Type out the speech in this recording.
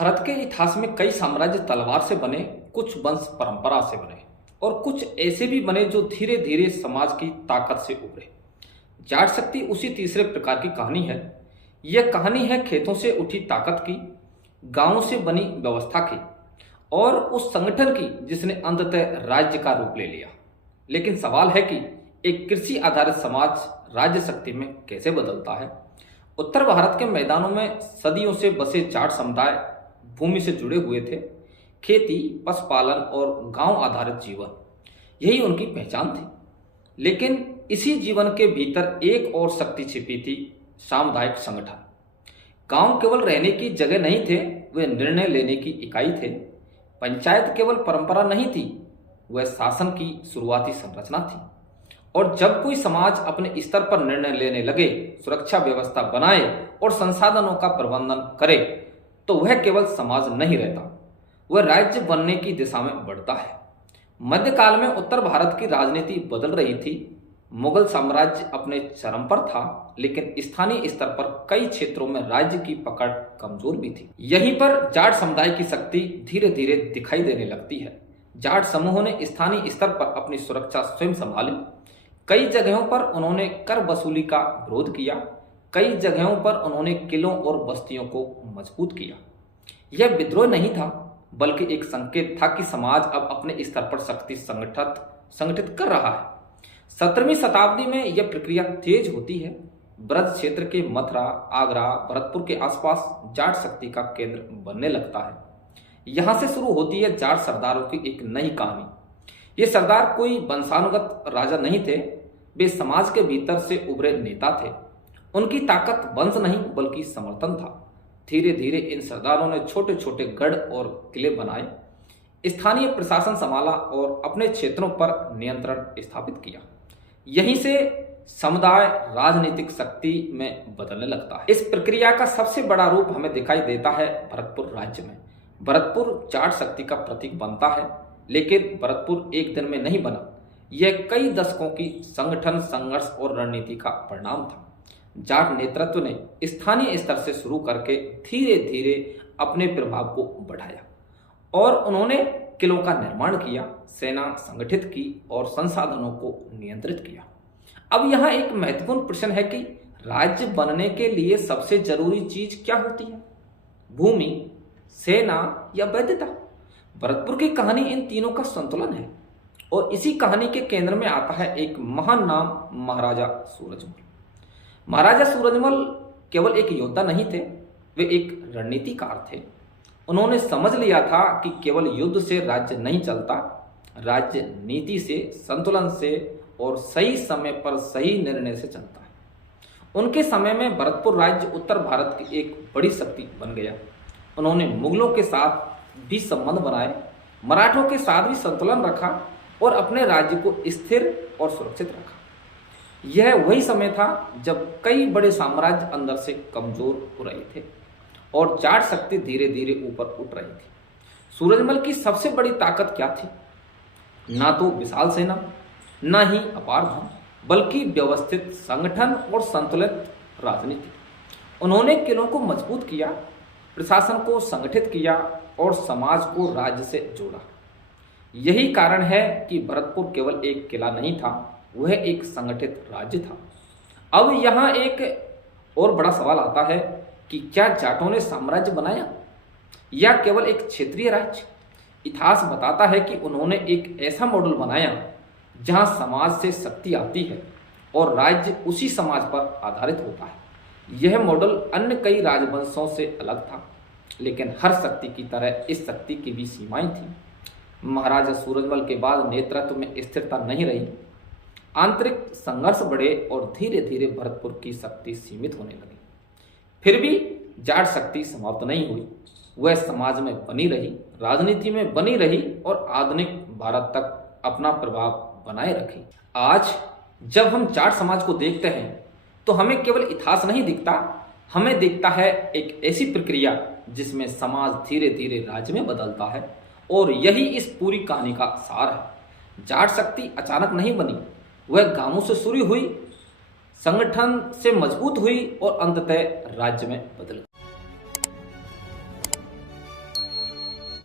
भारत के इतिहास में कई साम्राज्य तलवार से बने, कुछ वंश परंपरा से बने और कुछ ऐसे भी बने जो धीरे धीरे समाज की ताकत से उभरे। जाट शक्ति उसी तीसरे प्रकार की कहानी है। यह कहानी है खेतों से उठी ताकत की, गांवों से बनी व्यवस्था की और उस संगठन की जिसने अंततः राज्य का रूप ले लिया। लेकिन सवाल है कि एक कृषि आधारित समाज राज्य शक्ति में कैसे बदलता है। उत्तर भारत के मैदानों में सदियों से बसे जाट समुदाय भूमि से जुड़े हुए थे। खेती, पशुपालन और गांव आधारित जीवन, यही उनकी पहचान थी। लेकिन इसी जीवन के भीतर एक और शक्ति छिपी थी, सामुदायिक संगठन। गांव केवल रहने की जगह नहीं थे, वे निर्णय लेने की इकाई थे। पंचायत केवल परंपरा नहीं थी, वह शासन की शुरुआती संरचना थी। और जब कोई समाज अपने स्तर पर निर्णय लेने लगे, सुरक्षा व्यवस्था बनाए और संसाधनों का प्रबंधन करे, तो वह केवल समाज नहीं रहता, वह राज्य बनने की दिशा में बढ़ता है। मध्यकाल में उत्तर भारत की राजनीति बदल रही थी। मुगल साम्राज्य अपने चरम पर था, लेकिन स्थानीय स्तर पर कई क्षेत्रों में राज्य की पकड़ कमजोर भी थी। यहीं पर जाट समुदाय की शक्ति धीरे धीरे दिखाई देने लगती है। जाट समूहों ने स्थानीय स्तर पर अपनी सुरक्षा स्वयं संभाली। कई जगहों पर उन्होंने कर वसूली का विरोध किया, कई जगहों पर उन्होंने किलों और बस्तियों को मजबूत किया। यह विद्रोह नहीं था, बल्कि एक संकेत था कि समाज अब अपने स्तर पर शक्ति संगठित कर रहा है। 17वीं शताब्दी में यह प्रक्रिया तेज होती है। ब्रज क्षेत्र के मथुरा, आगरा, भरतपुर के आसपास जाट शक्ति का केंद्र बनने लगता है। यहां से शुरू होती है जाट सरदारों की एक नई कहानी। ये सरदार कोई वंशानुगत राजा नहीं थे, वे समाज के भीतर से उभरे नेता थे। उनकी ताकत वंश नहीं बल्कि समर्थन था। धीरे धीरे इन सरदारों ने छोटे छोटे गढ़ और किले बनाए, स्थानीय प्रशासन संभाला और अपने क्षेत्रों पर नियंत्रण स्थापित किया। यहीं से समुदाय राजनीतिक शक्ति में बदलने लगता है। इस प्रक्रिया का सबसे बड़ा रूप हमें दिखाई देता है भरतपुर राज्य में। भरतपुर जाट शक्ति का प्रतीक बनता है, लेकिन भरतपुर एक दिन में नहीं बना। यह कई दशकों की संगठन, संघर्ष और रणनीति का परिणाम था। जाट नेतृत्व ने स्थानीय स्तर से शुरू करके धीरे धीरे अपने प्रभाव को बढ़ाया और उन्होंने किलों का निर्माण किया, सेना संगठित की और संसाधनों को नियंत्रित किया। अब यहाँ एक महत्वपूर्ण प्रश्न है कि राज्य बनने के लिए सबसे जरूरी चीज क्या होती है? भूमि, सेना या वैधता? भरतपुर की कहानी इन तीनों का संतुलन है और इसी कहानी के केंद्र में आता है एक महान नाम, महाराजा सूरजमल। महाराजा सूरजमल केवल एक योद्धा नहीं थे, वे एक रणनीतिकार थे। उन्होंने समझ लिया था कि केवल युद्ध से राज्य नहीं चलता, राज्य नीति से, संतुलन से और सही समय पर सही निर्णय से चलता है। उनके समय में भरतपुर राज्य उत्तर भारत की एक बड़ी शक्ति बन गया। उन्होंने मुगलों के साथ भी संबंध बनाए, मराठों के साथ भी संतुलन रखा और अपने राज्य को स्थिर और सुरक्षित रखा। यह वही समय था जब कई बड़े साम्राज्य अंदर से कमजोर हो रहे थे और जाट शक्ति धीरे धीरे ऊपर उठ रही थी। सूरजमल की सबसे बड़ी ताकत क्या थी? ना तो विशाल सेना, ना ही अपार धन, बल्कि व्यवस्थित संगठन और संतुलित राजनीति। उन्होंने किलों को मजबूत किया, प्रशासन को संगठित किया और समाज को राज्य से जोड़ा। यही कारण है कि भरतपुर केवल एक किला नहीं था, वह एक संगठित राज्य था। अब यहाँ एक और बड़ा सवाल आता है कि क्या जाटों ने साम्राज्य बनाया या केवल एक क्षेत्रीय राज्य? इतिहास बताता है कि उन्होंने एक ऐसा मॉडल बनाया जहां समाज से शक्ति आती है और राज्य उसी समाज पर आधारित होता है। यह मॉडल अन्य कई राजवंशों से अलग था, लेकिन हर शक्ति की तरह इस शक्ति की भी सीमाएं थी। महाराजा सूरजमल के बाद नेतृत्व में स्थिरता नहीं रही, आंतरिक संघर्ष बढ़े और धीरे धीरे भरतपुर की शक्ति सीमित होने लगी। फिर भी जाट शक्ति समाप्त नहीं हुई, वह समाज में बनी रही, राजनीति में बनी रही और आधुनिक भारत तक अपना प्रभाव बनाए रखी। आज जब हम जाट समाज को देखते हैं तो हमें केवल इतिहास नहीं दिखता, हमें दिखता है एक ऐसी प्रक्रिया जिसमें समाज धीरे धीरे राज्य में बदलता है और यही इस पूरी कहानी का सार है। जाट शक्ति अचानक नहीं बनी, वह गांवों से शुरू हुई, संगठन से मजबूत हुई और अंततः राज्य में बदल गई।